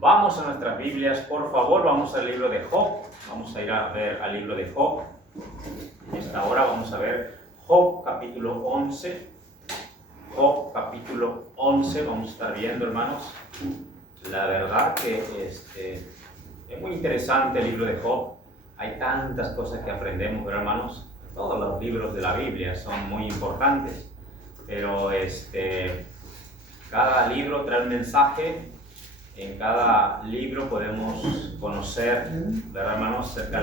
Vamos a nuestras Biblias, por favor, vamos al libro de Job. Vamos a ir a ver al libro de Job. En esta hora vamos a ver Job capítulo 11. Job capítulo 11, vamos a estar viendo, hermanos. La verdad que es muy interesante el libro de Job. Hay tantas cosas que aprendemos, pero hermanos, todos los libros de la Biblia son muy importantes. Pero cada libro trae un mensaje. En cada libro podemos conocer, ¿verdad, hermanos?, acerca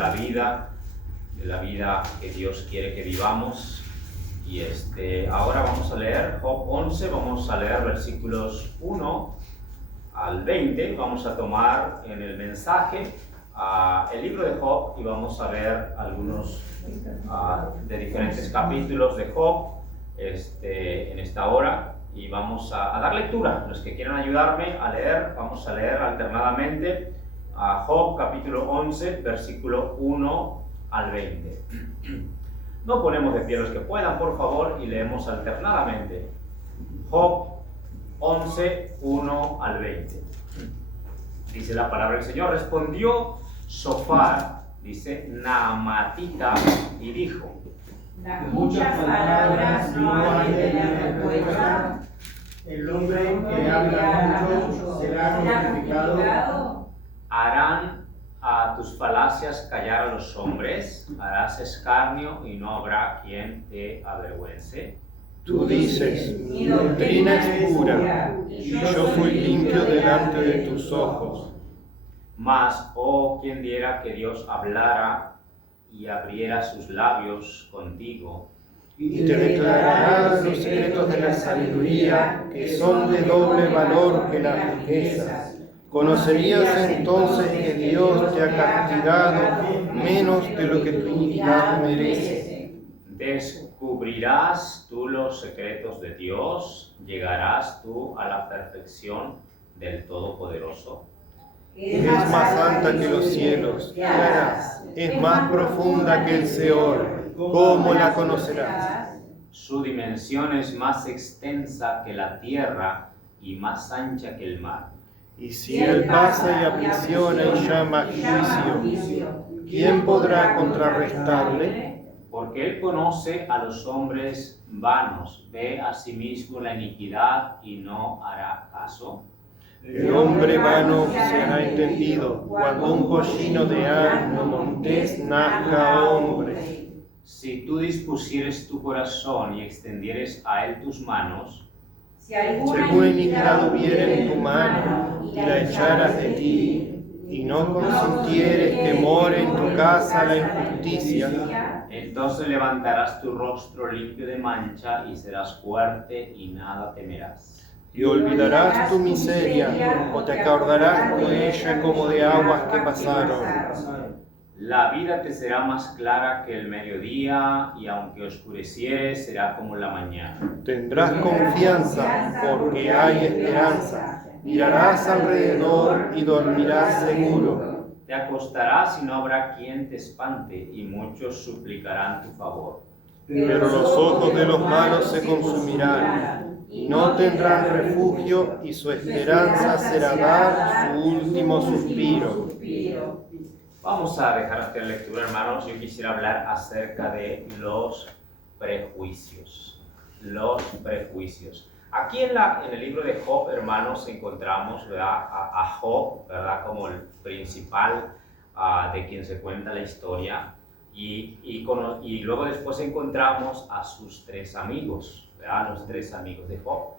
de la vida que Dios quiere que vivamos. Y ahora vamos a leer Job 11, vamos a leer versículos 1 al 20. Vamos a tomar en el mensaje el libro de Job y vamos a ver algunos de diferentes capítulos de Job en esta hora. Y vamos a dar lectura. Los que quieran ayudarme a leer, vamos a leer alternadamente a Job capítulo 11, versículo 1 al 20. No ponemos de pie los que puedan, por favor, y leemos alternadamente. Job 11, 1 al 20. Dice la palabra del Señor. Respondió Sofar, dice, Naamatita, y dijo: muchas palabras no hay de la respuesta. El hombre que habla mucho será glorificado. ¿Harán a tus falacias callar a los hombres? ¿Harás escarnio y no habrá quien te avergüence? Tú dices, mi doctrina es pura, y yo fui limpio delante de tus ojos. Mas, oh, quien diera que Dios hablara y abriera sus labios contigo, Y te declarará los secretos de la sabiduría, que son de doble valor que las riquezas. Conocerías entonces que Dios te ha castigado menos de lo que tu iniquidad merece. descubrirás tú los secretos de Dios, llegarás tú a la perfección del Todopoderoso. Es más alta que los cielos, ¿qué harás? Es más profunda que el Seol, ¿cómo la conocerás? Su dimensión es más extensa que la tierra y más ancha que el mar. Y si Él pasa y aprisiona y llama a juicio, ¿quién podrá contrarrestarle? Porque Él conoce a los hombres vanos, ve a sí mismo la iniquidad y no hará caso. El hombre vano será entendido, cuando un pollino de asno montés nazca hombre. Si tú dispusieres tu corazón y extendieres a Él tus manos, Si Si alguna iniquidad hubiera en tu mano, y la echaras de ti, y no consintieres que more en tu casa la injusticia, entonces levantarás tu rostro limpio de mancha y serás fuerte y nada temerás. y olvidarás tu miseria, o te acordarás de ella como de aguas que pasaron. La vida te será más clara que el mediodía, y aunque oscureciere, será como la mañana. Tendrás confianza, porque hay esperanza. Mirarás alrededor y dormirás seguro. Te acostarás y no habrá quien te espante, y muchos suplicarán tu favor. Pero los ojos de los malos se consumirán, y no tendrán refugio, y su esperanza será dar su último suspiro. Vamos a dejar hasta la lectura, hermanos. Yo quisiera hablar acerca de los prejuicios. Los prejuicios. Aquí en el libro de Job, hermanos, encontramos, ¿verdad?, a Job, ¿verdad?, como el principal de quien se cuenta la historia. Y luego después encontramos a sus tres amigos, ¿verdad?, los tres amigos de Job,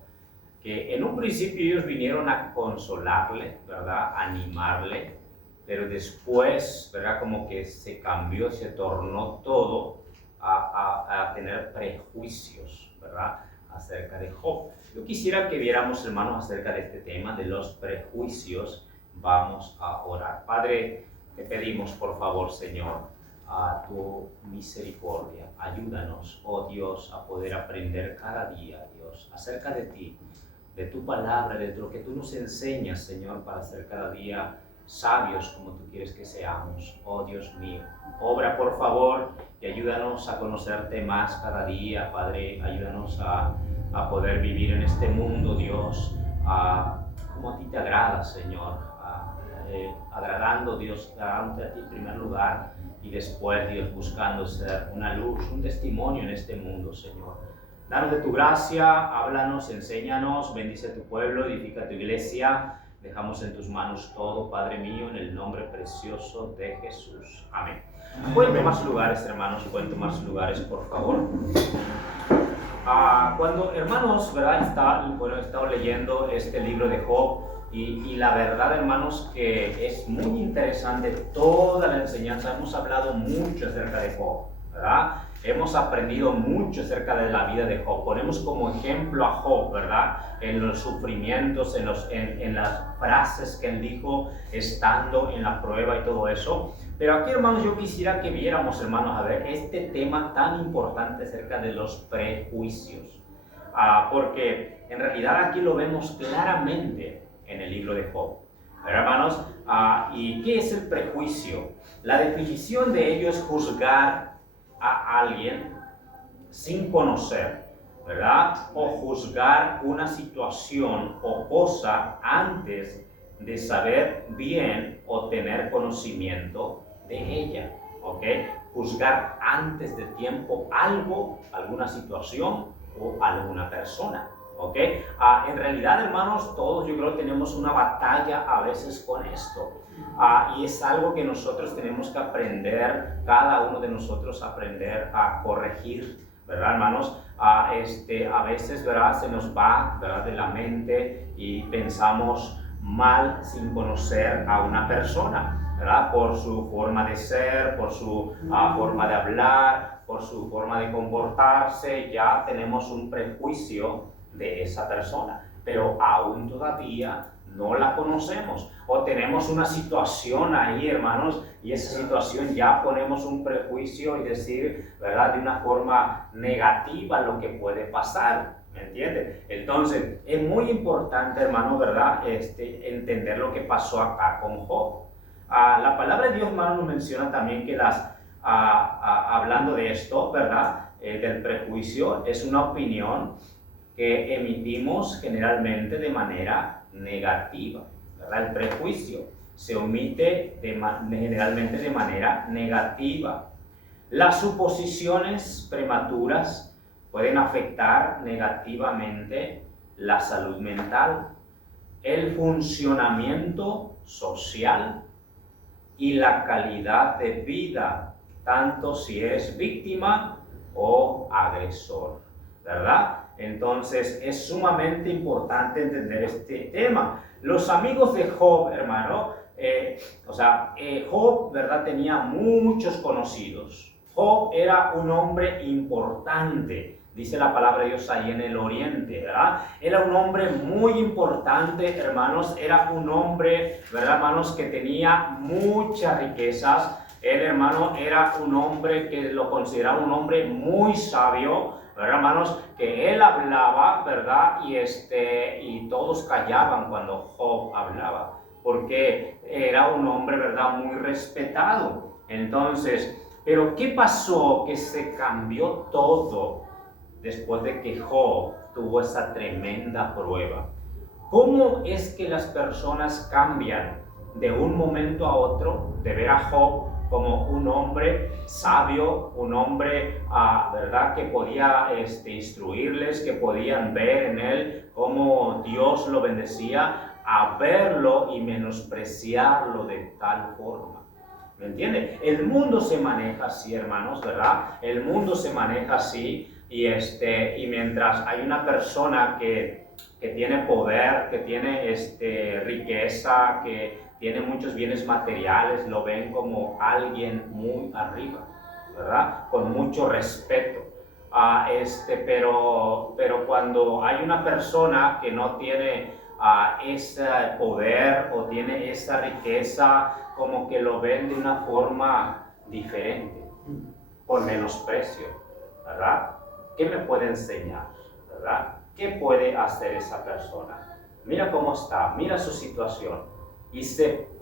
que en un principio ellos vinieron a consolarle, ¿verdad?, animarle, pero después, ¿verdad?, como que se cambió, se tornó todo a tener prejuicios, ¿verdad?, acerca de Job. Yo quisiera que viéramos, hermanos, acerca de este tema, de los prejuicios. Vamos a orar. Padre, te pedimos, por favor, Señor, a tu misericordia. Ayúdanos, oh Dios, a poder aprender cada día, Dios, acerca de ti, de tu palabra, de lo que tú nos enseñas, Señor, para ser cada día sabios como tú quieres que seamos, oh Dios mío. Obra, por favor, y ayúdanos a conocerte más cada día, Padre. Ayúdanos a poder vivir en este mundo, Dios, como a ti te agrada, Señor, agradando, Dios, agradándote a ti en primer lugar y después, Dios, buscando ser una luz, un testimonio en este mundo, Señor. Danos de tu gracia, háblanos, enséñanos, bendice a tu pueblo, edifica tu iglesia. Dejamos en tus manos todo, Padre mío, en el nombre precioso de Jesús. Amén. Pueden tomar sus lugares, hermanos, pueden tomar sus lugares, por favor. Cuando, hermanos, ¿verdad? He estado leyendo este libro de Job y la verdad, hermanos, que es muy interesante toda la enseñanza. Hemos hablado mucho acerca de Job, ¿verdad? Hemos aprendido mucho acerca de la vida de Job. Ponemos como ejemplo a Job, ¿verdad? En los sufrimientos, en las frases que él dijo estando en la prueba y todo eso. Pero aquí, hermanos, yo quisiera que viéramos, hermanos, a ver este tema tan importante acerca de los prejuicios. Porque en realidad aquí lo vemos claramente en el libro de Job. Pero, hermanos, ¿y qué es el prejuicio? La definición de ello es juzgar a alguien sin conocer, ¿verdad? O juzgar una situación o cosa antes de saber bien o tener conocimiento de ella, ¿ok? Juzgar antes de tiempo algo, alguna situación o alguna persona, ¿ok? En realidad, hermanos, todos yo creo tenemos una batalla a veces con esto. Y es algo que nosotros tenemos que aprender, cada uno de nosotros aprender a corregir, ¿verdad, hermanos? A veces, ¿verdad? Se nos va, ¿verdad? De la mente y pensamos mal sin conocer a una persona, ¿verdad? Por su forma de ser, por su forma de hablar, por su forma de comportarse, ya tenemos un prejuicio de esa persona, pero aún todavía no la conocemos, o tenemos una situación ahí, hermanos, y esa situación ya ponemos un prejuicio y decir, ¿verdad?, de una forma negativa lo que puede pasar, ¿me entiendes? Entonces, es muy importante, hermano, ¿verdad?, entender lo que pasó acá con Job. La palabra de Dios, hermano, nos menciona también que hablando de esto, ¿verdad?, del prejuicio, es una opinión que emitimos generalmente de manera negativa, ¿verdad? El prejuicio se omite generalmente de manera negativa. Las suposiciones prematuras pueden afectar negativamente la salud mental, el funcionamiento social y la calidad de vida, tanto si es víctima o agresor, ¿verdad? Entonces es sumamente importante entender este tema. Los amigos de Job, hermano, Job, ¿verdad?, tenía muchos conocidos. Job era un hombre importante, dice la palabra de Dios ahí en el oriente, ¿verdad? Era un hombre muy importante, hermanos, era un hombre, ¿verdad, hermanos?, que tenía muchas riquezas. Él, hermano, era un hombre que lo consideraba un hombre muy sabio, ¿verdad, hermanos? Que él hablaba, ¿verdad? Y todos callaban cuando Job hablaba, porque era un hombre, ¿verdad?, muy respetado. Entonces, pero ¿qué pasó? Que se cambió todo después de que Job tuvo esa tremenda prueba. ¿Cómo es que las personas cambian de un momento a otro de ver a Job como un hombre sabio, un hombre, ¿verdad?, que podía instruirles, que podían ver en él cómo Dios lo bendecía, a verlo y menospreciarlo de tal forma? ¿Me entiende? El mundo se maneja así, hermanos, ¿verdad? El mundo se maneja así y mientras hay una persona que tiene poder, que tiene riqueza, que tiene muchos bienes materiales, lo ven como alguien muy arriba, ¿verdad? Con mucho respeto. Pero cuando hay una persona que no tiene ese poder o tiene esa riqueza, como que lo ven de una forma diferente, con menosprecio, ¿verdad? ¿Qué me puede enseñar, verdad? ¿Qué puede hacer esa persona? Mira cómo está, mira su situación. Y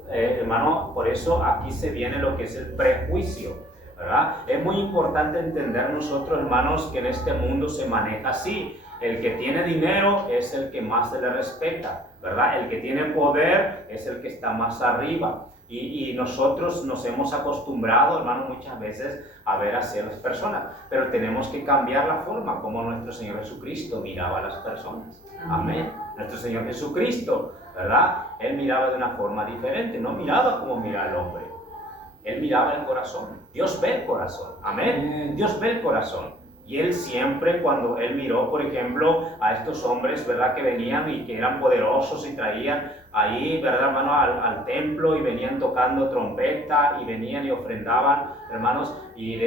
hermano, por eso aquí se viene lo que es el prejuicio, ¿verdad? Es muy importante entender nosotros, hermanos, que en este mundo se maneja así. El que tiene dinero es el que más se le respeta, ¿verdad? El que tiene poder es el que está más arriba. Y nosotros nos hemos acostumbrado, hermano, muchas veces a ver así a las personas, pero tenemos que cambiar la forma como nuestro Señor Jesucristo miraba a las personas. Amén. Nuestro Señor Jesucristo, ¿verdad? Él miraba de una forma diferente, no miraba como mira el hombre. Él miraba el corazón. Dios ve el corazón. Amén. Dios ve el corazón. Y Él siempre, cuando Él miró, por ejemplo, a estos hombres, ¿verdad? Que venían y que eran poderosos y traían ahí, ¿verdad, hermano? Al templo y venían tocando trompeta y venían y ofrendaban, hermanos, y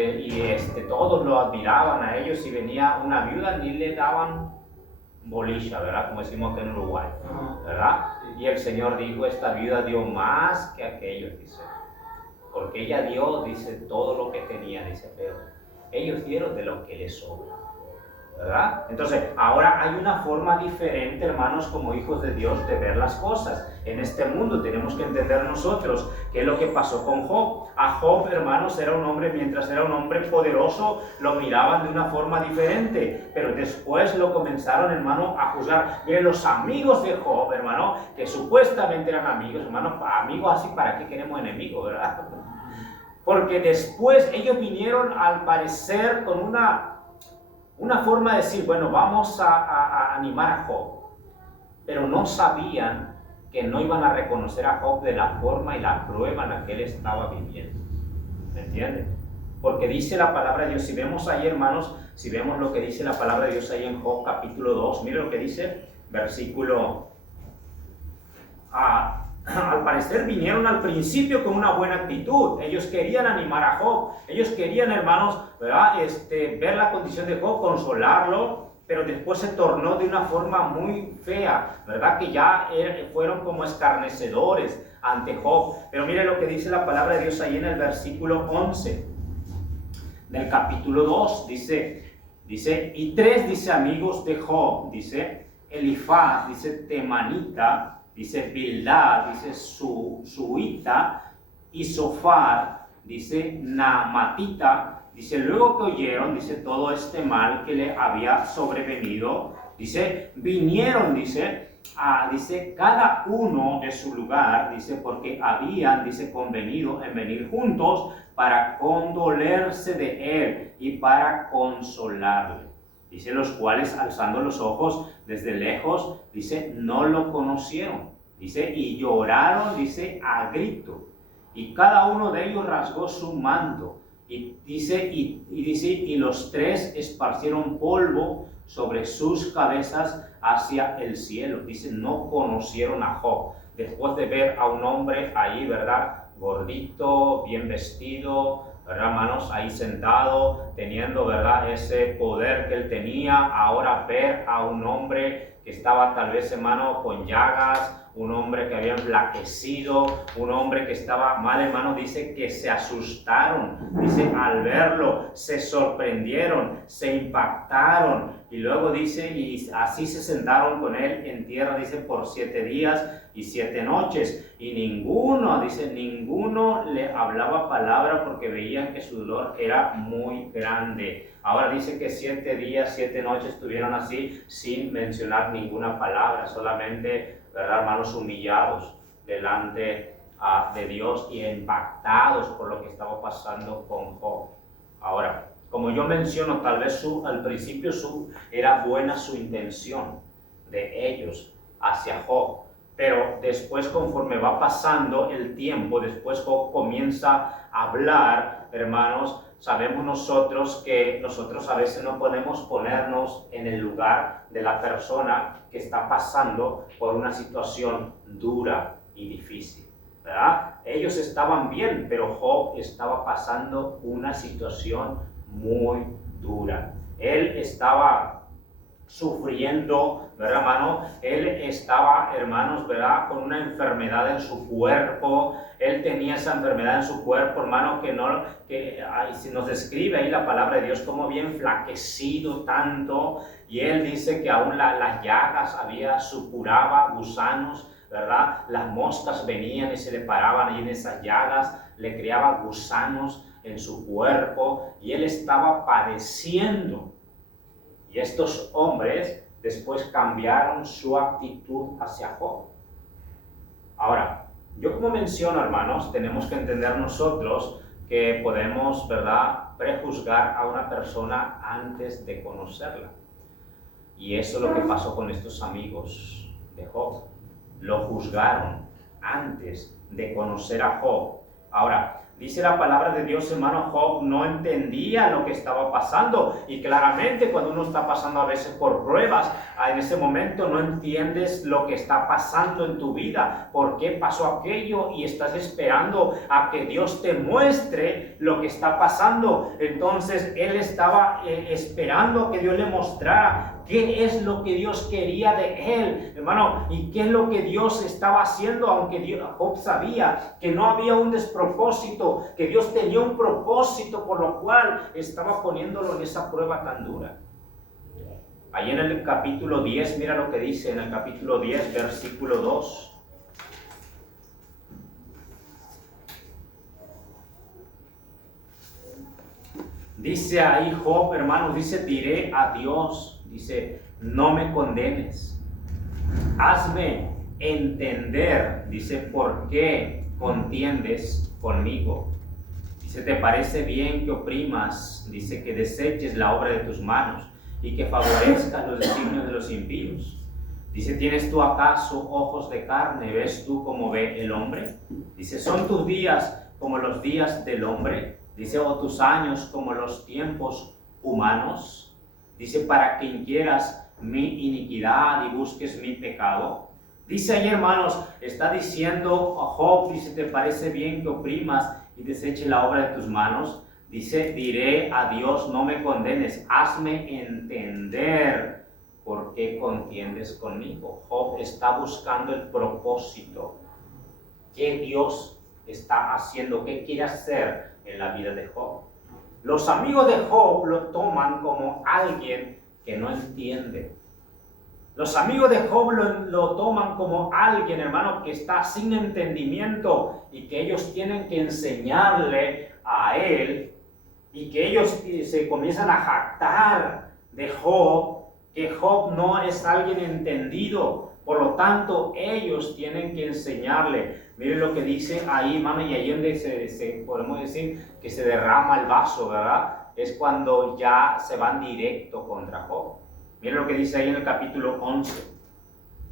todos lo admiraban a ellos. Y venía una viuda, ni le daban bolilla, ¿verdad? Como decimos aquí en Uruguay, ¿verdad? Y el Señor dijo, esta viuda dio más que aquellos, dice. Porque ella dio, dice, todo lo que tenía, dice, pero ellos dieron de lo que les sobra, ¿verdad? Entonces, ahora hay una forma diferente, hermanos, como hijos de Dios, de ver las cosas. En este mundo tenemos que entender nosotros qué es lo que pasó con Job. A Job, hermanos, era un hombre, mientras era un hombre poderoso, lo miraban de una forma diferente, pero después lo comenzaron, hermano, a juzgar. Miren, los amigos de Job, hermano, que supuestamente eran amigos, hermano, amigos así, ¿para qué queremos enemigos, verdad? Porque después ellos vinieron al parecer con una forma de decir, bueno, vamos a animar a Job. Pero no sabían que no iban a reconocer a Job de la forma y la prueba en la que él estaba viviendo. ¿Me entienden? Porque dice la palabra de Dios, si vemos ahí, hermanos, si vemos lo que dice la palabra de Dios ahí en Job capítulo 2, mire lo que dice, versículo... al parecer vinieron al principio con una buena actitud. Ellos querían animar a Job. Ellos querían, hermanos, ¿verdad? Ver la condición de Job, consolarlo, pero después se tornó de una forma muy fea, ¿verdad? Que ya fueron como escarnecedores ante Job. Pero mire lo que dice la palabra de Dios ahí en el versículo 11 del capítulo 2. Dice, y tres, dice, amigos de Job, dice, Elifaz, dice, Temanita, dice Bildad, dice Suita, y Sofar, dice Naamatita, dice luego que oyeron, dice todo este mal que le había sobrevenido, dice vinieron, dice cada uno de su lugar, dice porque habían, dice convenido en venir juntos para condolerse de él y para consolarle. Dice los cuales alzando los ojos desde lejos, dice no lo conocieron, dice y lloraron, dice a grito, y cada uno de ellos rasgó su manto, y dice y los tres esparcieron polvo sobre sus cabezas hacia el cielo. Dice no conocieron a Job, después de ver a un hombre ahí, ¿verdad? Gordito, bien vestido, ¿verdad, hermanos? Ahí sentado, teniendo, ¿verdad? Ese poder que él tenía. Ahora ver a un hombre que estaba tal vez, hermano, con llagas, un hombre que había enflaquecido, un hombre que estaba mal, hermano, dice que se asustaron, dice al verlo, se sorprendieron, se impactaron, y luego dice, y así se sentaron con él en tierra, dice, por 7 días y 7 noches, y ninguno le hablaba palabra porque veían que su dolor era muy grande. Ahora dice que 7 días, 7 noches estuvieron así, sin mencionar ninguna palabra, solamente, ¿verdad, hermanos? Humillados delante de Dios y impactados por lo que estaba pasando con Job. Ahora, como yo menciono, tal vez al principio era buena su intención de ellos hacia Job, pero después, conforme va pasando el tiempo, después Job comienza a hablar, hermanos. Sabemos nosotros que nosotros a veces no podemos ponernos en el lugar de la persona que está pasando por una situación dura y difícil, ¿verdad? Ellos estaban bien, pero Job estaba pasando una situación muy dura. Él estaba sufriendo, ¿verdad, hermano? Él estaba, hermanos, ¿verdad?, con una enfermedad en su cuerpo. Él tenía esa enfermedad en su cuerpo, hermano, que se nos describe ahí la palabra de Dios como bien enflaquecido tanto, y él dice que aún las llagas supuraba gusanos, ¿verdad? Las moscas venían y se le paraban ahí en esas llagas, le creaba gusanos en su cuerpo, y él estaba padeciendo Y estos hombres después cambiaron su actitud hacia Job. Ahora, yo como menciono, hermanos, tenemos que entender nosotros que podemos, ¿verdad?, prejuzgar a una persona antes de conocerla. Y eso es lo que pasó con estos amigos de Job. Lo juzgaron antes de conocer a Job. Ahora, dice la palabra de Dios, hermano, Job no entendía lo que estaba pasando. Y claramente cuando uno está pasando a veces por pruebas, en ese momento no entiendes lo que está pasando en tu vida. ¿Por qué pasó aquello? Y estás esperando a que Dios te muestre lo que está pasando. Entonces él estaba esperando a que Dios le mostrara qué es lo que Dios quería de él, hermano, y qué es lo que Dios estaba haciendo, aunque Job sabía que no había un despropósito, que Dios tenía un propósito por lo cual estaba poniéndolo en esa prueba tan dura. Ahí en el capítulo 10, mira lo que dice en el capítulo 10, versículo 2. Dice ahí Job, hermanos, dice, diré a Dios, dice, no me condenes, hazme entender, dice, ¿por qué contiendes conmigo? Dice, ¿te parece bien que oprimas? Dice, que deseches la obra de tus manos y que favorezcas los designios de los impíos. Dice, ¿tienes tú acaso ojos de carne? ¿Ves tú como ve el hombre? Dice, ¿son tus días como los días del hombre? Dice, o tus años como los tiempos humanos. Dice, para que inquieras mi iniquidad y busques mi pecado. Dice ahí, hermanos, está diciendo a Job, dice, ¿te parece bien que oprimas y deseche la obra de tus manos? Dice, diré a Dios, no me condenes, hazme entender por qué contiendes conmigo. Job está buscando el propósito. ¿Qué Dios está haciendo? ¿Qué quiere hacer en la vida de Job? Los amigos de Job lo toman como alguien que no entiende. Los amigos de Job lo toman como alguien, hermano, que está sin entendimiento y que ellos tienen que enseñarle a él, y que ellos se comienzan a jactar de Job, que Job no es alguien entendido. Por lo tanto, ellos tienen que enseñarle. Miren lo que dice ahí, hermano, y ahí donde podemos decir que se derrama el vaso, ¿verdad? Es cuando ya se van directo contra Job. Miren lo que dice ahí en el capítulo 11.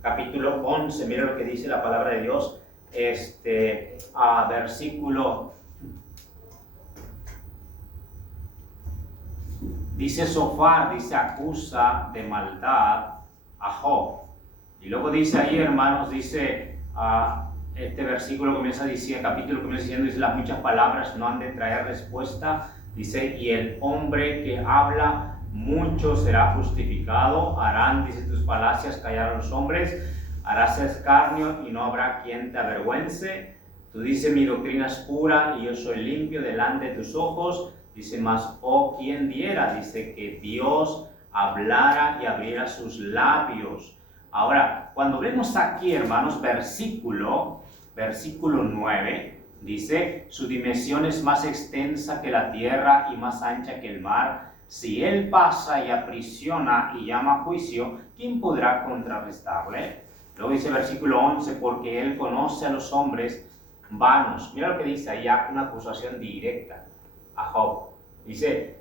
Capítulo 11, miren lo que dice la palabra de Dios. Versículo. Dice Sofar, dice, acusa de maldad a Job. Y luego dice ahí, hermanos, dice, este versículo comienza diciendo, capítulo comienza diciendo, dice, las muchas palabras no han de traer respuesta. Dice, y el hombre que habla mucho será justificado. Harán, dice, tus falacias callar a los hombres. Harás escarnio y no habrá quien te avergüence. Tú dices, mi doctrina es pura y yo soy limpio delante de tus ojos. Dice, mas, oh, quien diera, dice, que Dios hablara y abriera sus labios. Ahora, cuando vemos aquí, hermanos, versículo 9, dice, su dimensión es más extensa que la tierra y más ancha que el mar. Si él pasa y aprisiona y llama a juicio, ¿quién podrá contrarrestarle? Luego dice versículo 11, porque él conoce a los hombres vanos. Mira lo que dice ahí, una acusación directa a Job. Dice,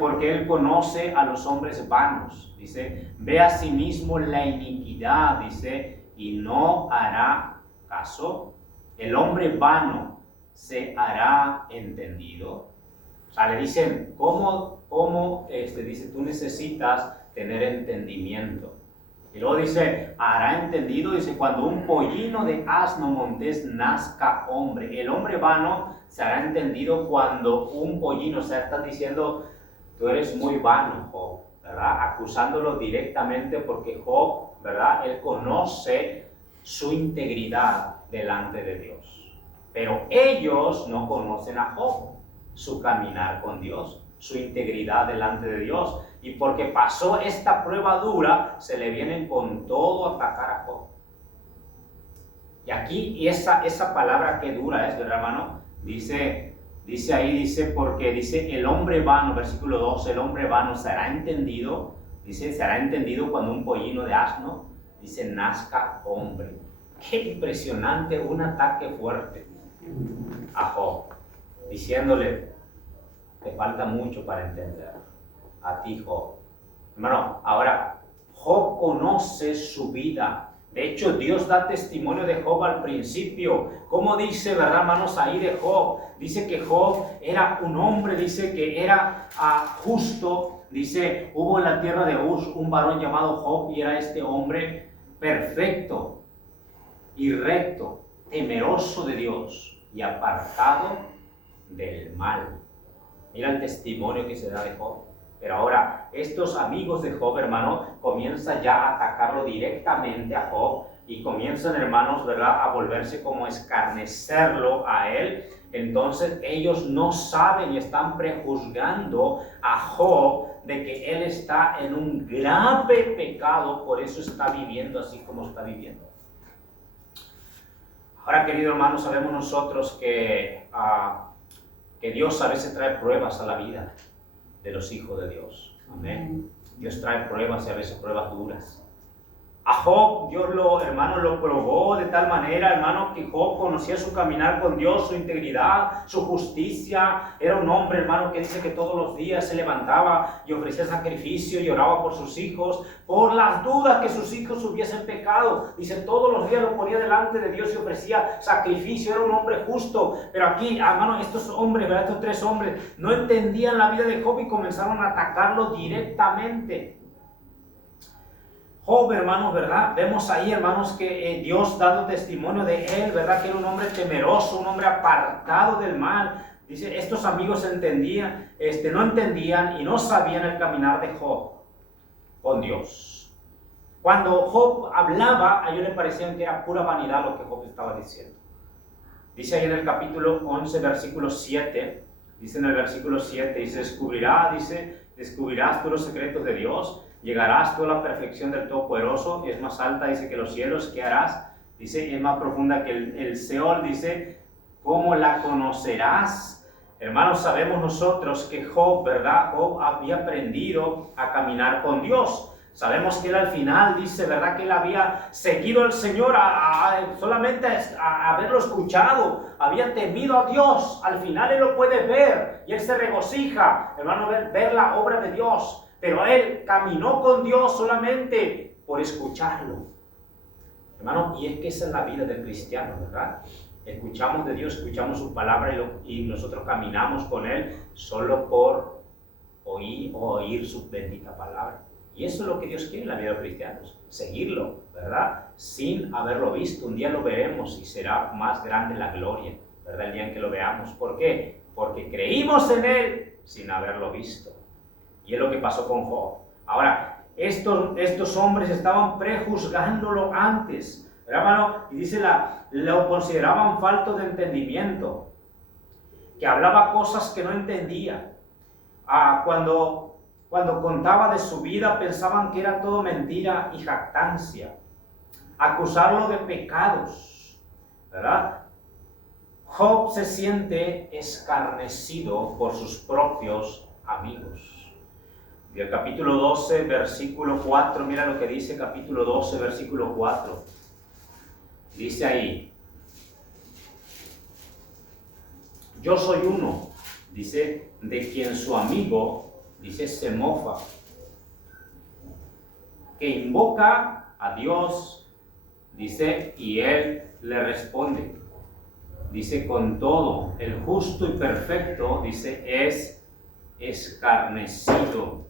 porque él conoce a los hombres vanos. Dice, ve a sí mismo la iniquidad, dice, y no hará caso. El hombre vano se hará entendido. O sea, le dicen, ¿cómo dice, tú necesitas tener entendimiento? Y luego dice, hará entendido, dice, cuando un pollino de asno montés nazca hombre. El hombre vano se hará entendido cuando un pollino, o sea, están diciendo, tú eres muy vano, Job, ¿verdad? Acusándolo directamente porque Job, ¿verdad? Él conoce su integridad delante de Dios. Pero ellos no conocen a Job, su caminar con Dios, su integridad delante de Dios. Y porque pasó esta prueba dura, se le vienen con todo a atacar a Job. Y aquí esa palabra que dura es, ¿verdad, hermano? Dice ahí, porque dice el hombre vano, versículo 2, el hombre vano será entendido. Dice, será entendido cuando un pollino de asno, dice, nazca hombre. Qué impresionante, un ataque fuerte a Job, diciéndole, te falta mucho para entender. A ti, Job. Hermano, ahora, Job conoce su vida. De hecho, Dios da testimonio de Job al principio. ¿Cómo dice, verdad, hermanos, ahí de Job? Dice que Job era un hombre, dice que era justo. Dice, hubo en la tierra de Uz un varón llamado Job y era este hombre perfecto y recto, temeroso de Dios y apartado del mal. Mira el testimonio que se da de Job. Pero ahora, estos amigos de Job, hermano, comienzan ya a atacarlo directamente a Job y comienzan, hermanos, ¿verdad?, a volverse como a escarnecerlo a él. Entonces, ellos no saben y están prejuzgando a Job de que él está en un grave pecado, por eso está viviendo así como está viviendo. Ahora, querido hermano, sabemos nosotros que Dios a veces trae pruebas a la vida de los hijos de Dios. Amén. Dios trae pruebas y a veces pruebas duras. A Job, Dios hermano, lo probó de tal manera, hermano, que Job conocía su caminar con Dios, su integridad, su justicia. Era un hombre, hermano, que dice que todos los días se levantaba y ofrecía sacrificio y oraba por sus hijos, por las dudas que sus hijos hubiesen pecado. Dice, todos los días lo ponía delante de Dios y ofrecía sacrificio. Era un hombre justo. Pero aquí, hermano, estos hombres, ¿verdad?, estos tres hombres, no entendían la vida de Job y comenzaron a atacarlo directamente. Job, hermanos, ¿verdad? Vemos ahí, hermanos, que Dios dando testimonio de él, ¿verdad? Que era un hombre temeroso, un hombre apartado del mal. Dice, estos amigos no entendían y no sabían el caminar de Job con Dios. Cuando Job hablaba, a ellos les parecían que era pura vanidad lo que Job estaba diciendo. Dice ahí en el capítulo 11, versículo 7, dice en el versículo 7, dice, descubrirás tú los secretos de Dios. Llegarás tú a la perfección del Todopoderoso, es más alta, dice, que los cielos. ¿Qué harás? Dice, es más profunda que el Seol, dice, ¿cómo la conocerás? Hermanos, sabemos nosotros que Job, ¿verdad? Job había aprendido a caminar con Dios. Sabemos que él al final dice, ¿verdad?, que él había seguido al Señor solamente a haberlo escuchado, había temido a Dios. Al final él lo puede ver y él se regocija, hermano, ver la obra de Dios. Pero él caminó con Dios solamente por escucharlo. Hermano, y es que esa es la vida del cristiano, ¿verdad? Escuchamos de Dios, escuchamos su palabra y nosotros caminamos con él solo por oír su bendita palabra. Y eso es lo que Dios quiere en la vida de los cristianos, seguirlo, ¿verdad? Sin haberlo visto. Un día lo veremos y será más grande la gloria, ¿verdad? El día en que lo veamos. ¿Por qué? Porque creímos en él sin haberlo visto. Y es lo que pasó con Job. Ahora, estos hombres estaban prejuzgándolo antes, ¿verdad, hermano? Y dice, lo consideraban falto de entendimiento, que hablaba cosas que no entendía. Cuando contaba de su vida, pensaban que era todo mentira y jactancia. Acusarlo de pecados, ¿verdad? Job se siente escarnecido por sus propios amigos. Y el capítulo 12, versículo 4, mira lo que dice capítulo 12, versículo 4. Dice ahí, yo soy uno, dice, de quien su amigo, dice, se mofa, que invoca a Dios, dice, y él le responde. Dice, con todo, el justo y perfecto, dice, es escarnecido.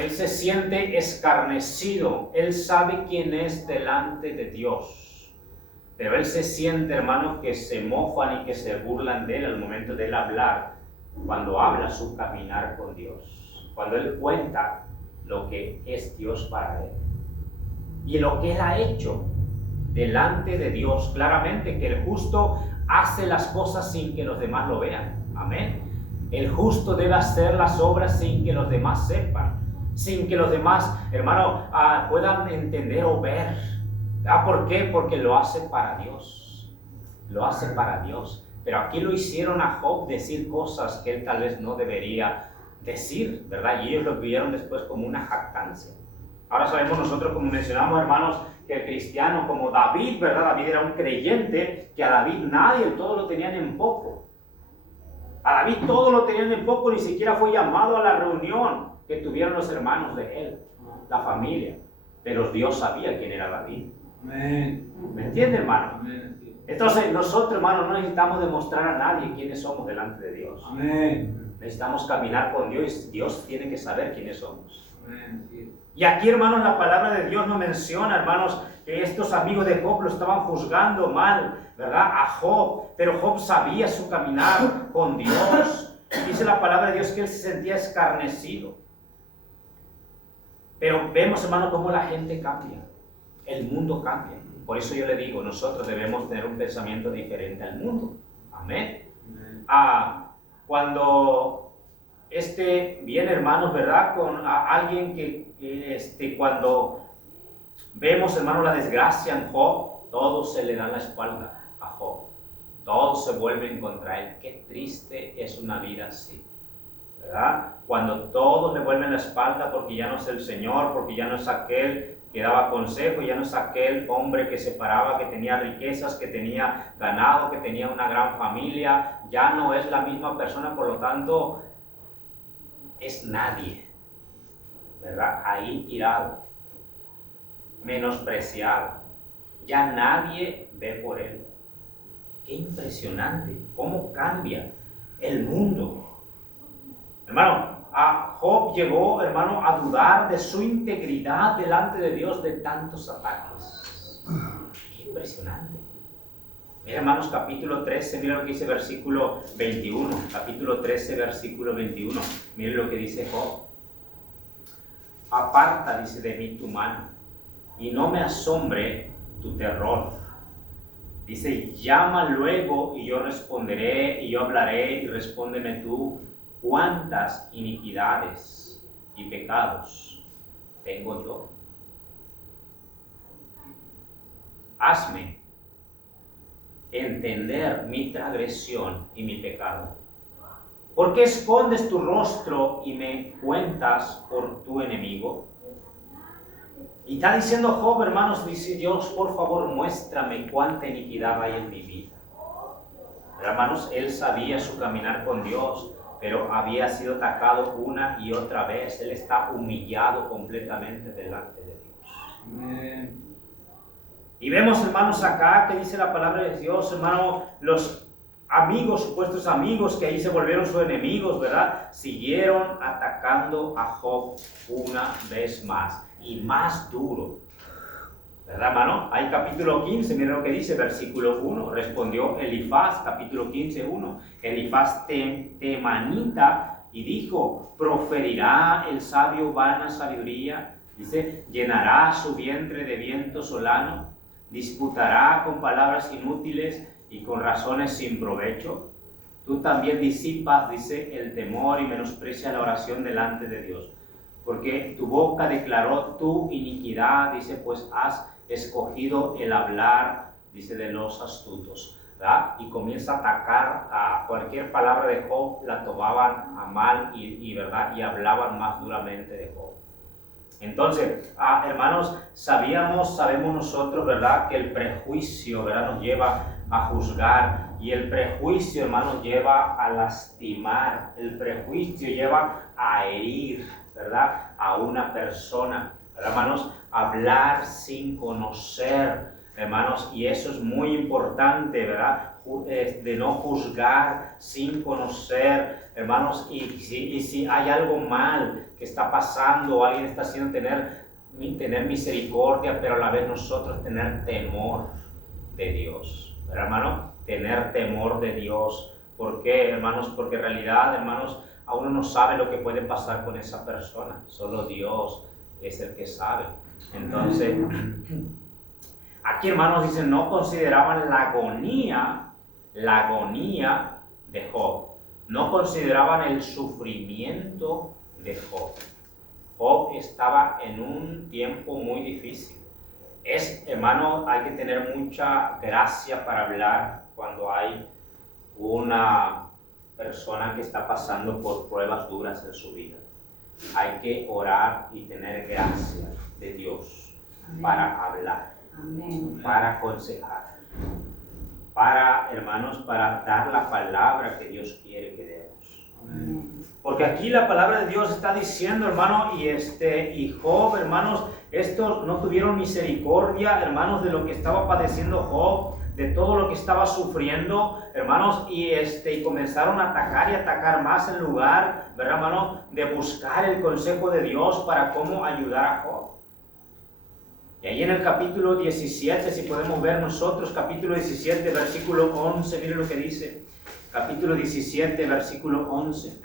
Él se siente escarnecido, él sabe quién es delante de Dios, pero él se siente, hermano, que se mofan y que se burlan de él al momento de él hablar, cuando habla su caminar con Dios, cuando él cuenta lo que es Dios para él y lo que él ha hecho delante de Dios. Claramente que el justo hace las cosas sin que los demás lo vean, amén. El justo debe hacer las obras sin que los demás sepan, sin que los demás, hermano, puedan entender o ver. ¿Por qué? Porque lo hace para Dios. Lo hace para Dios. Pero aquí lo hicieron a Job decir cosas que él tal vez no debería decir, ¿verdad? Y ellos lo vieron después como una jactancia. Ahora sabemos nosotros, como mencionamos, hermanos, que el cristiano, como David, ¿verdad? David era un creyente, que a David nadie, todo lo tenían en poco. A David todo lo tenían en poco, ni siquiera fue llamado a la reunión que tuvieron los hermanos de él, la familia. Pero Dios sabía quién era David. Amén. ¿Me entiende, hermano? Amén. Entonces nosotros, hermanos, no necesitamos demostrar a nadie quiénes somos delante de Dios. Amén. Necesitamos caminar con Dios. Dios tiene que saber quiénes somos. Amén. Sí. Y aquí, hermanos, la palabra de Dios nos menciona, hermanos, que estos amigos de Job lo estaban juzgando mal, ¿verdad? A Job, pero Job sabía su caminar con Dios. Dice la palabra de Dios que él se sentía escarnecido. Pero vemos, hermano, cómo la gente cambia. El mundo cambia. Por eso yo le digo, nosotros debemos tener un pensamiento diferente al mundo. Amén. Cuando viene, hermanos, ¿verdad? Con alguien que cuando vemos, hermanos, la desgracia en Job, todos se le dan la espalda a Job. Todos se vuelven contra él. Qué triste es una vida así, ¿verdad? Cuando todos le vuelven la espalda porque ya no es el Señor, porque ya no es aquel que daba consejo, ya no es aquel hombre que se paraba, que tenía riquezas, que tenía ganado, que tenía una gran familia, ya no es la misma persona, por lo tanto, es nadie, ¿verdad? Ahí tirado, menospreciado, ya nadie ve por él. Qué impresionante, cómo cambia el mundo. Hermano, Job llegó, hermano, a dudar de su integridad delante de Dios de tantos ataques. Qué impresionante. Mira, hermanos, capítulo 13, mira lo que dice versículo 21. Capítulo 13, versículo 21. Mira lo que dice Job. Aparta, dice, de mí tu mano, y no me asombre tu terror. Dice, llama luego y yo responderé, y yo hablaré, y respóndeme tú. ¿Cuántas iniquidades y pecados tengo yo? Hazme entender mi transgresión y mi pecado. ¿Por qué escondes tu rostro y me cuentas por tu enemigo? Y está diciendo Job, hermanos, dice Dios, por favor, muéstrame cuánta iniquidad hay en mi vida. Pero, hermanos, él sabía su caminar con Dios, pero había sido atacado una y otra vez. Él está humillado completamente delante de Dios. Amén. Y vemos, hermanos, acá que dice la palabra de Dios, hermano, los amigos, supuestos amigos que ahí se volvieron sus enemigos, ¿verdad? Siguieron atacando a Job una vez más y más duro. ¿Verdad, hermano? Hay capítulo 15, miren lo que dice, versículo 1. Respondió Elifaz, capítulo 15, 1. Elifaz temanita y dijo, ¿proferirá el sabio vana sabiduría? Dice, ¿llenará su vientre de viento solano? ¿Disputará con palabras inútiles y con razones sin provecho? Tú también disipas, dice, el temor y menosprecia la oración delante de Dios. Porque tu boca declaró tu iniquidad, dice, pues has escogido el hablar, dice, de los astutos, ¿verdad? Y comienza a atacar a cualquier palabra de Job, la tomaban a mal ¿verdad? Y hablaban más duramente de Job. Entonces, hermanos, sabemos nosotros, ¿verdad? Que el prejuicio, ¿verdad? Nos lleva a juzgar, y el prejuicio, hermanos, lleva a lastimar, el prejuicio lleva a herir, ¿verdad? A una persona, ¿verdad, hermanos? Hablar sin conocer, hermanos, y eso es muy importante, ¿verdad? De no juzgar sin conocer, hermanos, y si hay algo mal que está pasando, o alguien está haciendo, tener misericordia, pero a la vez nosotros tener temor de Dios, ¿verdad, hermano? Tener temor de Dios. ¿Por qué, hermanos? Porque en realidad, hermanos, a uno no sabe lo que puede pasar con esa persona, solo Dios es el que sabe. Entonces, aquí, hermanos, dicen, no consideraban la agonía de Job, no consideraban el sufrimiento de Job. Job estaba en un tiempo muy difícil. Hermano, hay que tener mucha gracia para hablar cuando hay una persona que está pasando por pruebas duras en su vida. hay que orar y tener gracia de Dios para hablar, para aconsejar, para, hermanos, para dar la palabra que Dios quiere que demos. Porque aquí la palabra de Dios está diciendo, hermano, y Job, hermanos, estos no tuvieron misericordia, hermanos, de lo que estaba padeciendo Job, de todo lo que estaba sufriendo, hermanos, y comenzaron a atacar y atacar más en lugar, ¿verdad, hermano?, de buscar el consejo de Dios para cómo ayudar a Job. Y ahí en el capítulo 17, si podemos ver nosotros, capítulo 17, versículo 11, miren lo que dice. Capítulo 17, versículo 11.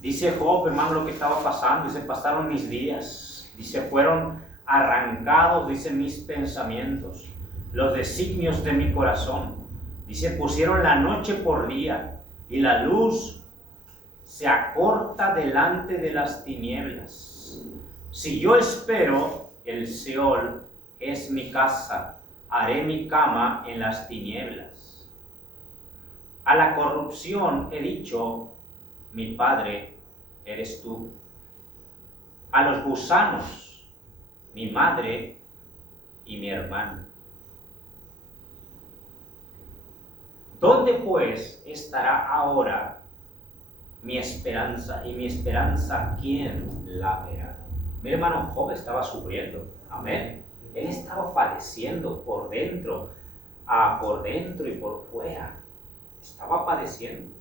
Dice Job, hermano, lo que estaba pasando. Dice, pasaron mis días. Dice, fueron arrancados, dice, mis pensamientos, los designios de mi corazón. Dice, pusieron la noche por día y la luz se acorta delante de las tinieblas. Si yo espero, el Seol es mi casa, haré mi cama en las tinieblas. A la corrupción he dicho, mi padre eres tú. A los gusanos, mi madre y mi hermano. ¿Dónde pues estará ahora mi esperanza? Y mi esperanza, ¿quién la verá? Mi hermano Job estaba sufriendo, amén. Él estaba padeciendo por dentro y por fuera. Estaba padeciendo.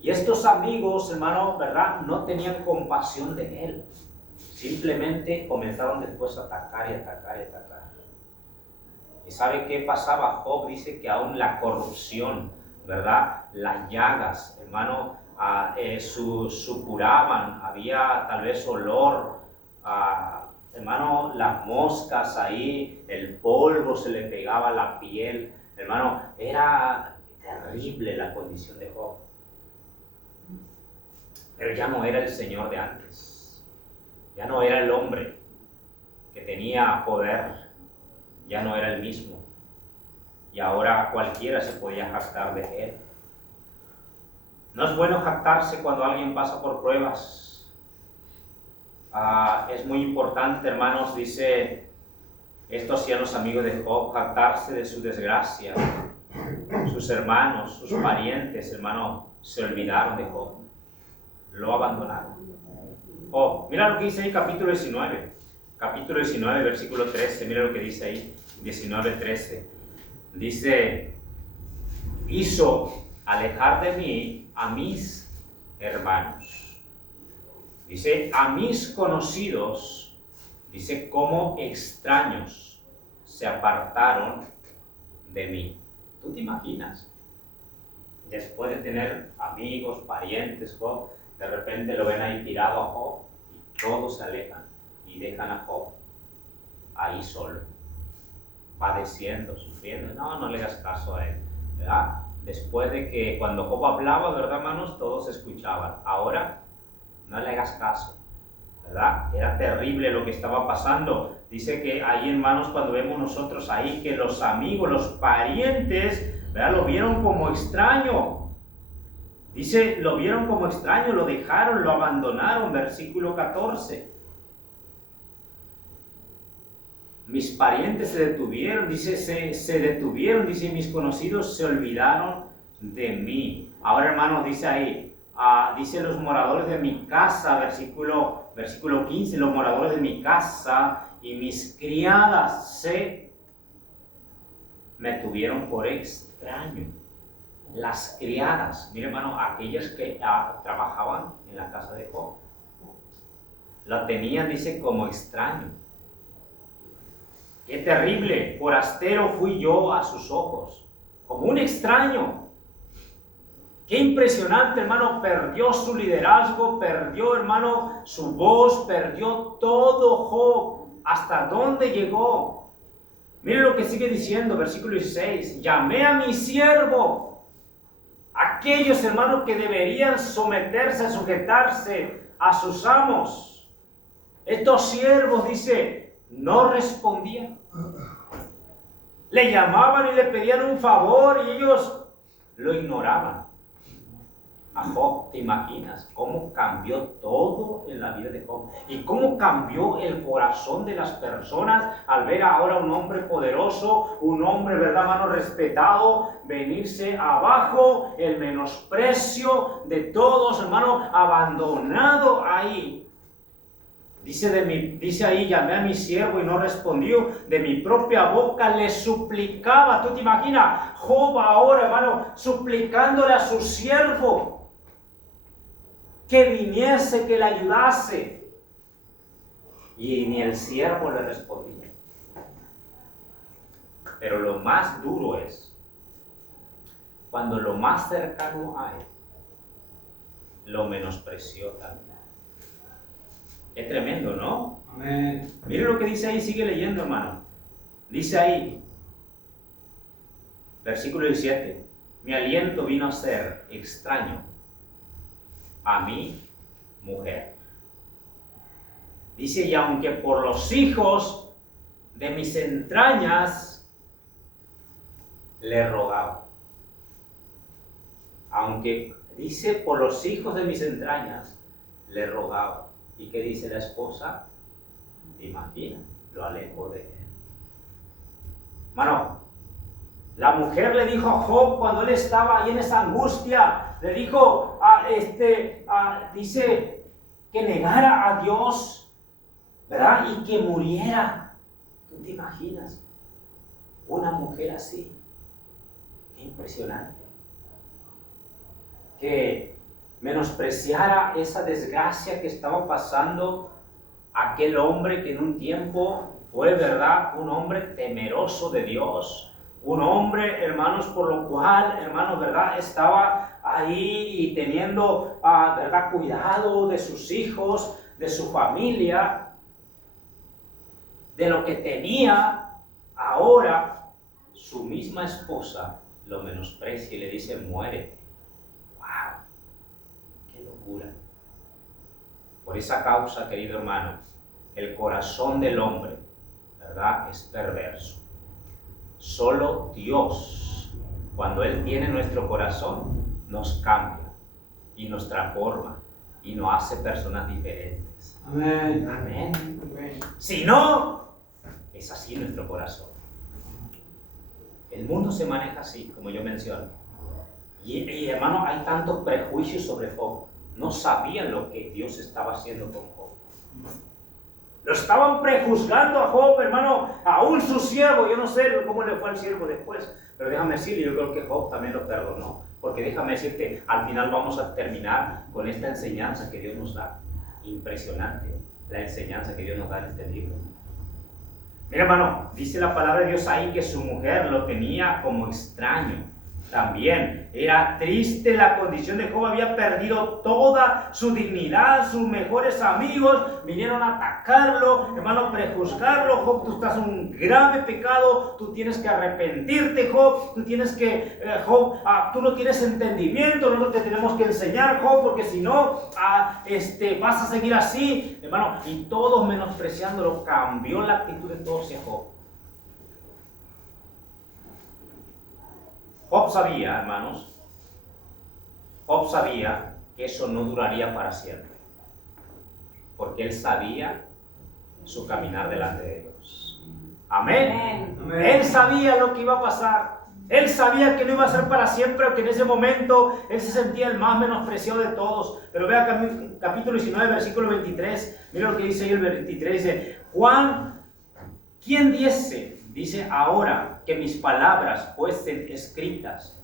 Y estos amigos, hermano, ¿verdad?, no tenían compasión de él. Simplemente comenzaron después a atacar y atacar y atacar. ¿Y sabe qué pasaba? Job dice que aún la corrupción, ¿verdad?, las llagas, hermano, supuraban, había tal vez olor, hermano, las moscas ahí, el polvo se le pegaba a la piel, hermano, era terrible la condición de Job. Pero ya no era el Señor de antes, ya no era el hombre que tenía poder, ya no era el mismo, y ahora cualquiera se podía jactar de él. No es bueno jactarse cuando alguien pasa por pruebas. Es muy importante, hermanos, dice, estos hacían los amigos de Job, jactarse de su desgracia. Sus hermanos, sus parientes, hermano, se olvidaron de Job, lo abandonaron. Job, mira lo que dice ahí, capítulo 19, versículo 13, mira lo que dice ahí, 19:13. Dice, hizo alejar de mí a mis hermanos. Dice, a mis conocidos, dice, como extraños se apartaron de mí. ¿Tú te imaginas? Después de tener amigos, parientes, Job, de repente lo ven ahí tirado a Job y todos se alejan y dejan a Job ahí solo, padeciendo, sufriendo. No le hagas caso a él, ¿verdad? Después de que cuando Job hablaba, ¿verdad, hermanos? Todos escuchaban. Ahora, no le hagas caso, ¿verdad? Era terrible lo que estaba pasando. Dice que ahí, hermanos, cuando vemos nosotros ahí que los amigos, los parientes, ¿verdad?, lo vieron como extraño. Dice, lo vieron como extraño, lo dejaron, lo abandonaron, versículo 14. Mis parientes se detuvieron, dice, se detuvieron, dice, mis conocidos se olvidaron de mí. Ahora, hermanos, dice ahí, dice los moradores de mi casa, versículo 15, los moradores de mi casa y mis criadas me tuvieron por extraño. Las criadas, mire, hermano, aquellas que trabajaban en la casa de Job, la tenían, dice, como extraño. Qué terrible, forastero fui yo a sus ojos, como un extraño. Qué impresionante, hermano, perdió su liderazgo, perdió, hermano, su voz, perdió todo Job. ¿Hasta dónde llegó? Miren lo que sigue diciendo, versículo 16. Llamé a mi siervo, aquellos, hermanos, que deberían someterse, sujetarse a sus amos. Estos siervos, dice, no respondían. Le llamaban y le pedían un favor y ellos lo ignoraban. a Job. ¿Te imaginas cómo cambió todo en la vida de Job? Y cómo cambió el corazón de las personas al ver ahora un hombre poderoso, un hombre, ¿verdad, hermano, respetado, venirse abajo, el menosprecio de todos, hermano, abandonado ahí. Dice ahí, llamé a mi siervo y no respondió, de mi propia boca le suplicaba. ¿Tú te imaginas? Job ahora, hermano, suplicándole a su siervo que viniese, que le ayudase. Y ni el siervo le respondía. Pero lo más duro es cuando lo más cercano a él lo menospreció también. Es tremendo, ¿no? Amén. Mire lo que dice ahí, sigue leyendo, hermano. Dice ahí, versículo 17, mi aliento vino a ser extraño a mi mujer. Dice, y aunque por los hijos de mis entrañas le rogaba. Aunque dice, por los hijos de mis entrañas le rogaba. ¿Y qué dice la esposa? Imagina, lo alejo de él. Hermano, la mujer le dijo a Job cuando él estaba ahí en esa angustia, le dijo, dice, que negara a Dios, ¿verdad? Y que muriera. ¿Tú te imaginas? Una mujer así. Qué impresionante. Que menospreciara esa desgracia que estaba pasando aquel hombre que en un tiempo fue, ¿verdad?, un hombre temeroso de Dios, un hombre, hermanos, por lo cual, hermanos, ¿verdad?, estaba ahí y teniendo, ¿verdad?, cuidado de sus hijos, de su familia, de lo que tenía. Ahora su misma esposa lo menosprecia y le dice, muérete. Locura. Por esa causa, querido hermano, el corazón del hombre, ¿verdad?, es perverso. Solo Dios, cuando Él tiene nuestro corazón, nos cambia y nos transforma y nos hace personas diferentes. Amén. Amén. Amén. Si no, es así nuestro corazón. El mundo se maneja así, como yo menciono. Y hermano, hay tantos prejuicios sobre Job. No sabían lo que Dios estaba haciendo con Job. Lo estaban prejuzgando a Job, hermano, aún su siervo. Yo no sé cómo le fue al siervo después, pero déjame decirle, yo creo que Job también lo perdonó. Porque déjame decirte, al final vamos a terminar con esta enseñanza que Dios nos da. Impresionante la enseñanza que Dios nos da en este libro. Mira, hermano, dice la palabra de Dios ahí que su mujer lo tenía como extraño. También era triste la condición de Job, había perdido toda su dignidad, sus mejores amigos vinieron a atacarlo, hermano, prejuzgarlo. Job, tú estás en un grave pecado, tú tienes que arrepentirte, Job, tú tienes que, Job, tú no tienes entendimiento, nosotros te tenemos que enseñar, Job, porque si no, vas a seguir así, hermano, y todos menospreciándolo. Cambió la actitud de todos hacia Job. Job sabía, hermanos, Job sabía que eso no duraría para siempre, porque él sabía su caminar delante de Dios. Amén. Amén. Él sabía lo que iba a pasar. Él sabía que no iba a ser para siempre, que en ese momento él se sentía el más menospreciado de todos. Pero vea capítulo 19, versículo 23. Mira lo que dice ahí el 23. Dice, ¿quién dice ahora que mis palabras fuesen escritas?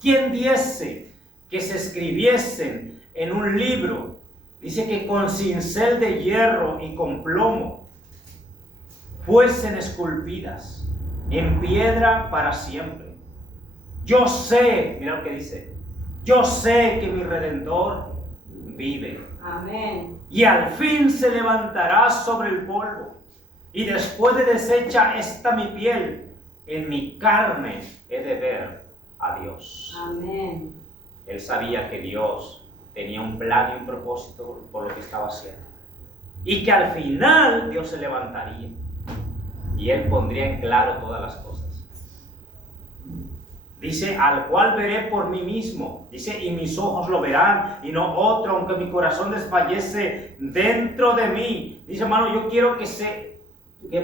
¿Quién diese que se escribiesen en un libro? Dice que con cincel de hierro y con plomo fuesen esculpidas en piedra para siempre. Yo sé, mira lo que dice, yo sé que mi Redentor vive. Amén. Y al fin se levantará sobre el polvo. Y después de deshecha esta mi piel, en mi carne he de ver a Dios. Amén. Él sabía que Dios tenía un plan y un propósito por lo que estaba haciendo. Y que al final Dios se levantaría. Y Él pondría en claro todas las cosas. Dice, al cual veré por mí mismo. Dice, y mis ojos lo verán y no otro, aunque mi corazón desfallece dentro de mí. Dice, hermano, yo quiero que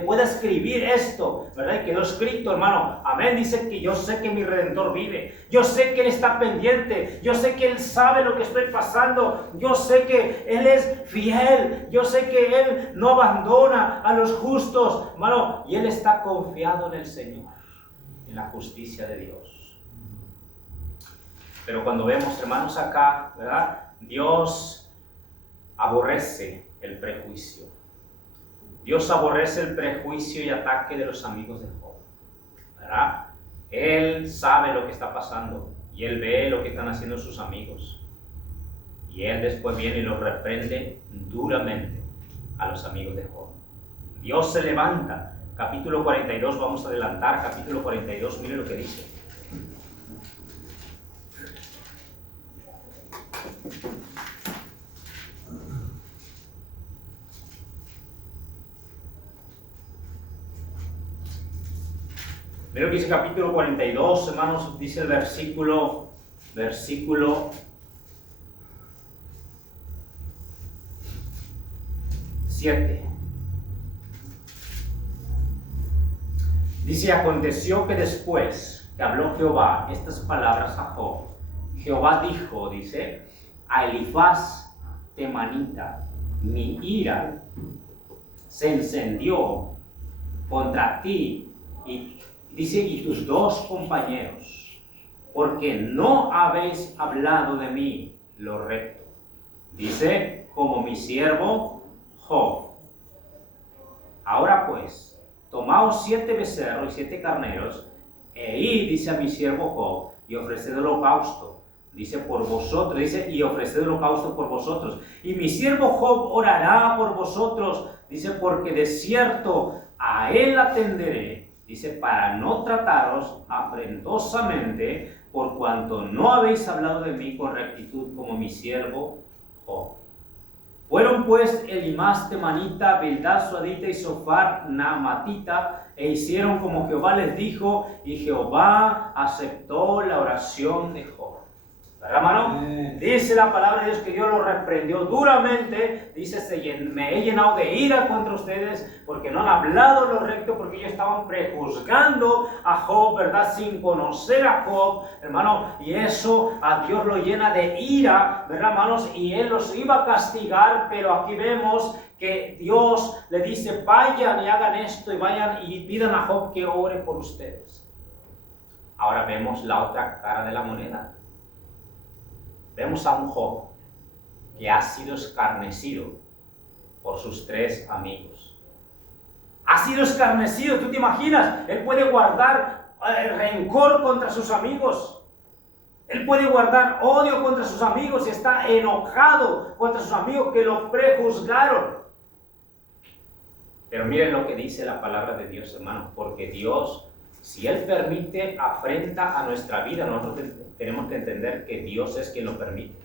pueda escribir esto, ¿verdad? Y quedó escrito, hermano. Amén. Dice que yo sé que mi Redentor vive. Yo sé que Él está pendiente. Yo sé que Él sabe lo que estoy pasando. Yo sé que Él es fiel. Yo sé que Él no abandona a los justos, hermano. Y Él está confiado en el Señor, en la justicia de Dios. Pero cuando vemos, hermanos, acá, ¿verdad? Dios aborrece el prejuicio. Dios aborrece el prejuicio y ataque de los amigos de Job, ¿verdad? Él sabe lo que está pasando y Él ve lo que están haciendo sus amigos. Y Él después viene y los reprende duramente a los amigos de Job. Dios se levanta. Capítulo 42, vamos a adelantar. Capítulo 42, mire lo que dice. Mira lo que dice capítulo 42, hermanos, dice el versículo 7. Dice, aconteció que después que habló Jehová estas palabras a Job, Jehová dijo, dice, a Elifaz temanita, mi ira se encendió contra ti y dice, y tus dos compañeros, porque no habéis hablado de mí lo recto. Dice, como mi siervo Job. Ahora pues, tomaos 7 becerros y 7 carneros, e id, dice, a mi siervo Job, y ofreced holocausto. Dice, por vosotros, dice, y ofreced holocausto por vosotros. Y mi siervo Job orará por vosotros. Dice, porque de cierto a él atenderé. Dice, para no trataros afrentosamente, por cuanto no habéis hablado de mí con rectitud como mi siervo Job. Fueron pues Elimás temanita, Bildad suadita y Sofar naamatita, e hicieron como Jehová les dijo, y Jehová aceptó la oración de Job. ¿Verdad, hermano? Dice la palabra de Dios que Dios lo reprendió duramente. Dice, me he llenado de ira contra ustedes porque no han hablado lo recto, porque ellos estaban prejuzgando a Job, ¿verdad? Sin conocer a Job, hermano. Y eso a Dios lo llena de ira, ¿verdad, hermanos? Y Él los iba a castigar, pero aquí vemos que Dios le dice, vayan y hagan esto, y vayan y pidan a Job que ore por ustedes. Ahora vemos la otra cara de la moneda. Vemos a un Job que ha sido escarnecido por sus 3 amigos. Ha sido escarnecido, ¿tú te imaginas? Él puede guardar rencor contra sus amigos. Él puede guardar odio contra sus amigos y está enojado contra sus amigos que lo prejuzgaron. Pero miren lo que dice la palabra de Dios, hermano, porque Dios, si Él permite afrenta a nuestra vida, nosotros tenemos que entender que Dios es quien lo permite.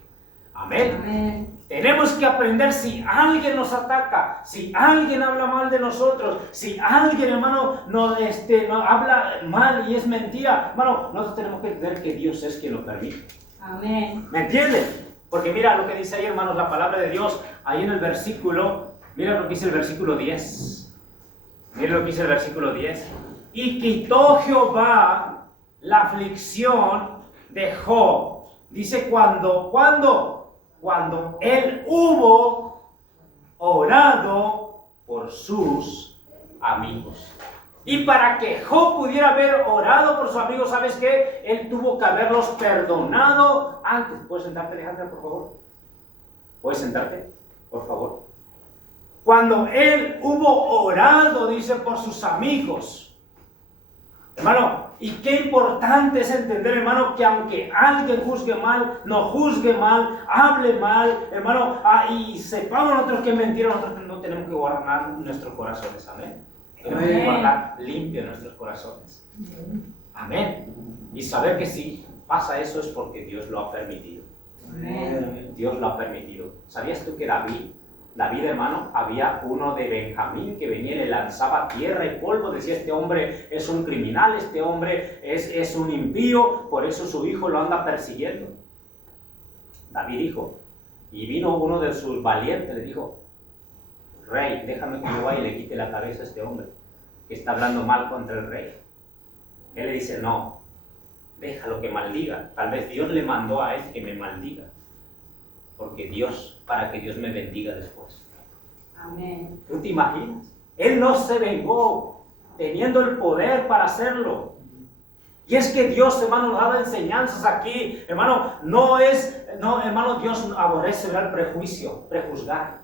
Amén. Amén. Tenemos que aprender, si alguien nos ataca, si alguien habla mal de nosotros, si alguien, hermano, no habla mal y es mentira, hermano, nosotros tenemos que entender que Dios es quien lo permite. Amén. ¿Me entienden? Porque mira lo que dice ahí, hermanos, la palabra de Dios, ahí en el versículo, mira lo que dice el versículo 10. Mira lo que dice el versículo 10. Y quitó Jehová la aflicción de Job. Dice, cuando él hubo orado por sus amigos. Y para que Job pudiera haber orado por sus amigos, ¿sabes qué? Él tuvo que haberlos perdonado antes. ¿Puedes sentarte, Alejandra, por favor? ¿Puedes sentarte, por favor? Cuando él hubo orado, dice, por sus amigos. Hermano, y qué importante es entender, hermano, que aunque alguien juzgue mal, no juzgue mal, hable mal, hermano, y sepamos nosotros que es mentira, nosotros no tenemos que guardar nuestros corazones, amén. Tenemos que guardar limpios nuestros corazones. Amén. Y saber que si pasa eso es porque Dios lo ha permitido. Amén. Dios lo ha permitido. ¿Sabías tú que David David, hermano, había uno de Benjamín que venía y le lanzaba tierra y polvo, decía, este hombre es un criminal, este hombre es un impío, por eso su hijo lo anda persiguiendo. David dijo, y vino uno de sus valientes, le dijo, rey, déjame que yo vaya y le quite la cabeza a este hombre que está hablando mal contra el rey. Él le dice, no, déjalo que maldiga, tal vez Dios le mandó a él que me maldiga. Porque para que Dios me bendiga después. Amén. ¿Tú te imaginas? Él no se vengó, teniendo el poder para hacerlo. Y es que Dios, hermano, nos da enseñanzas aquí. Hermano, hermano, Dios aborrece el prejuicio, prejuzgar.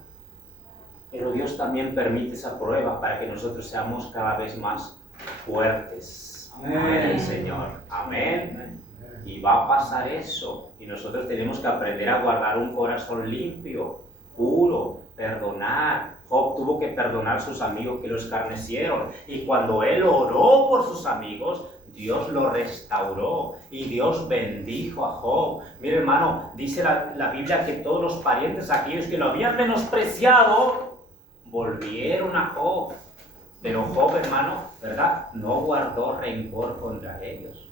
Pero Dios también permite esa prueba para que nosotros seamos cada vez más fuertes. Amén, Señor. Amén. Y va a pasar eso. Y nosotros tenemos que aprender a guardar un corazón limpio, puro, perdonar. Job tuvo que perdonar a sus amigos que lo escarnecieron. Y cuando él oró por sus amigos, Dios lo restauró. Y Dios bendijo a Job. Mire, hermano, dice la Biblia que todos los parientes, aquellos que lo habían menospreciado, volvieron a Job. Pero Job, hermano, ¿verdad? No guardó rencor contra ellos.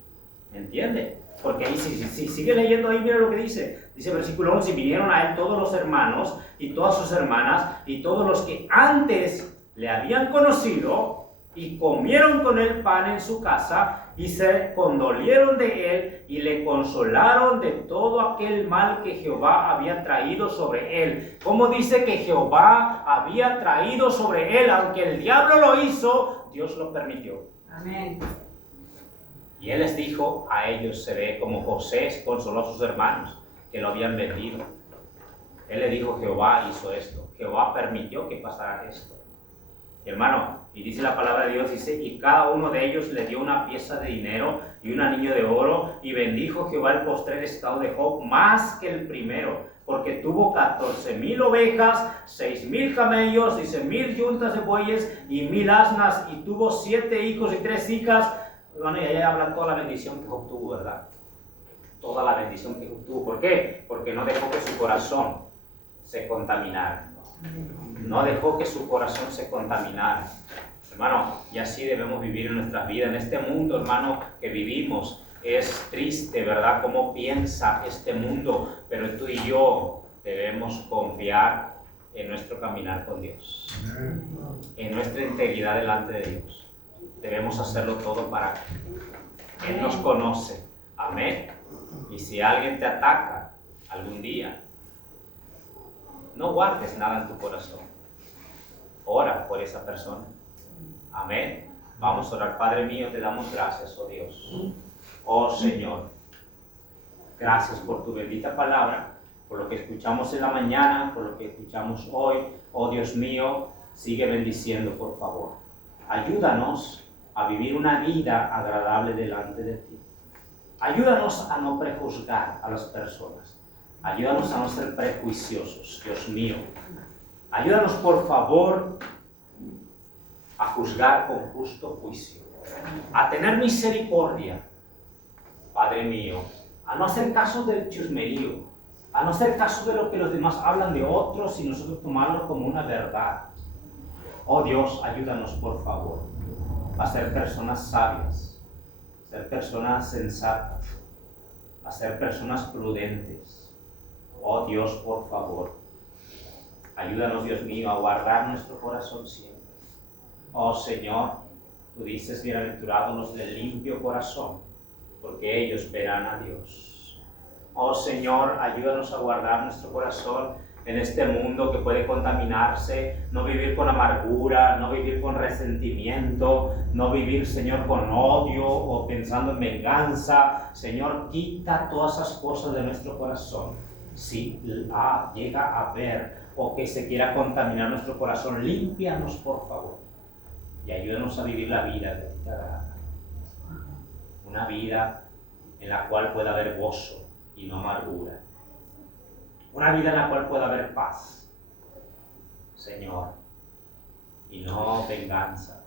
¿Me entiende? Porque ahí, si sigue leyendo ahí, mira lo que dice. Dice versículo 11, vinieron a él todos los hermanos y todas sus hermanas y todos los que antes le habían conocido y comieron con él pan en su casa y se condolieron de él y le consolaron de todo aquel mal que Jehová había traído sobre él. ¿Cómo dice que Jehová había traído sobre él? Aunque el diablo lo hizo, Dios lo permitió. Amén. Y él les dijo a ellos, se ve como José consoló a sus hermanos que lo habían vendido. Él le dijo, Jehová hizo esto, Jehová permitió que pasara esto. Y hermano, y dice la palabra de Dios, dice, y cada uno de ellos le dio una pieza de dinero y un anillo de oro, y bendijo Jehová el postrer estado de Job más que el primero, porque tuvo 14,000 ovejas, 6,000 camellos, 10,000 yuntas de bueyes y 1,000 asnas, y tuvo 7 hijos y 3 hijas. Bueno, y ahí habla toda la bendición que Job tuvo, ¿verdad? Toda la bendición que Job tuvo. ¿Por qué? Porque no dejó que su corazón se contaminara. No dejó que su corazón se contaminara. Hermano, y así debemos vivir en nuestras vidas. En este mundo, hermano, que vivimos, es triste, ¿verdad? Cómo piensa este mundo, pero tú y yo debemos confiar en nuestro caminar con Dios, en nuestra integridad delante de Dios. Debemos hacerlo todo para que Él nos conoce. Amén. Y si alguien te ataca algún día, no guardes nada en tu corazón. Ora por esa persona. Amén. Vamos a orar. Padre mío, te damos gracias, oh Dios. Oh Señor, gracias por tu bendita palabra, por lo que escuchamos en la mañana, por lo que escuchamos hoy. Oh Dios mío, sigue bendiciendo, por favor. Ayúdanos a vivir una vida agradable delante de ti. Ayúdanos a no prejuzgar a las personas. Ayúdanos a no ser prejuiciosos, Dios mío. Ayúdanos, por favor, a juzgar con justo juicio, a tener misericordia, Padre mío, a no hacer caso del chusmerío, a no hacer caso de lo que los demás hablan de otros y nosotros tomarlo como una verdad. Oh Dios, ayúdanos, por favor, a ser personas sabias, a ser personas sensatas, a ser personas prudentes. Oh Dios, por favor, ayúdanos, Dios mío, a guardar nuestro corazón siempre. Oh Señor, tú dices, bienaventurados los de limpio corazón, porque ellos verán a Dios. Oh Señor, ayúdanos a guardar nuestro corazón en este mundo que puede contaminarse, no vivir con amargura, no vivir con resentimiento, no vivir, Señor, con odio o pensando en venganza. Señor, quita todas esas cosas de nuestro corazón. Si llega a ver o que se quiera contaminar nuestro corazón, límpianos, por favor, y ayúdanos a vivir la vida que a ti te agrada. Una vida en la cual pueda haber gozo y no amargura. Una vida en la cual pueda haber paz, Señor, y no venganza,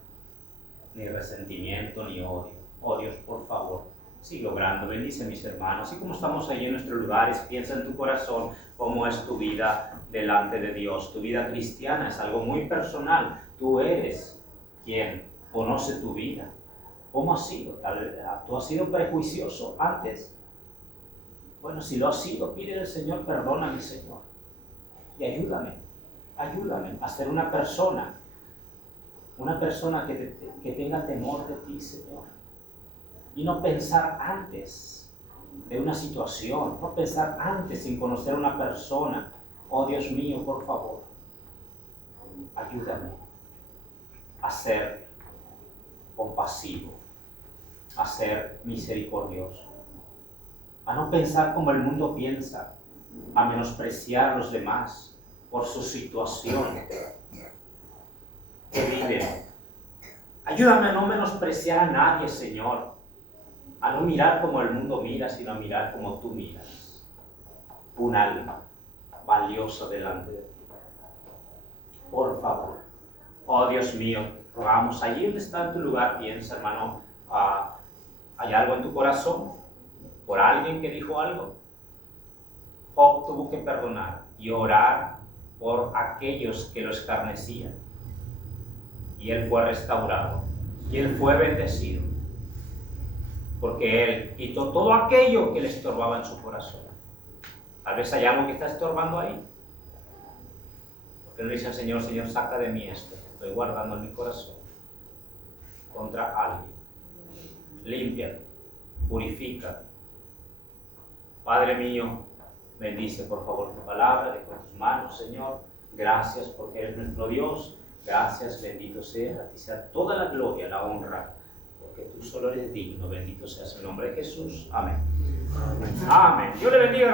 ni resentimiento, ni odio. Oh Dios, por favor, Sigue obrando, bendice a mis hermanos. Y como estamos ahí en nuestros lugares, piensa en tu corazón cómo es tu vida delante de Dios. Tu vida cristiana es algo muy personal. Tú eres quien conoce tu vida. ¿Cómo has sido? ¿Tú has sido prejuicioso antes? Bueno, si lo has sido, pídele al Señor, perdóname, Señor. Y ayúdame a ser una persona que tenga temor de ti, Señor. Y no pensar antes de una situación, no pensar antes sin conocer a una persona. Oh Dios mío, por favor, ayúdame a ser compasivo, a ser misericordioso, a no pensar como el mundo piensa, a menospreciar a los demás por su situación que viven. Ayúdame a no menospreciar a nadie, Señor, a no mirar como el mundo mira, sino a mirar como tú miras. Un alma valiosa delante de ti. Por favor. Oh Dios mío, rogamos, allí donde está en tu lugar, piensa, hermano, ¿hay algo en tu corazón por alguien que dijo algo? Job tuvo que perdonar y orar por aquellos que lo escarnecían. Y él fue restaurado. Y él fue bendecido. Porque él quitó todo aquello que le estorbaba en su corazón. Tal vez hay algo que está estorbando ahí. Porque no dice al Señor, Señor, saca de mí esto que estoy guardando en mi corazón contra alguien. Limpia, purifica. Padre mío, bendice por favor tu palabra, dejo en tus manos, Señor. Gracias porque eres nuestro Dios. Gracias, bendito sea, a ti sea toda la gloria, la honra, porque tú solo eres digno. Bendito seas el nombre de Jesús. Amén. Amén. Dios le bendiga, hermano.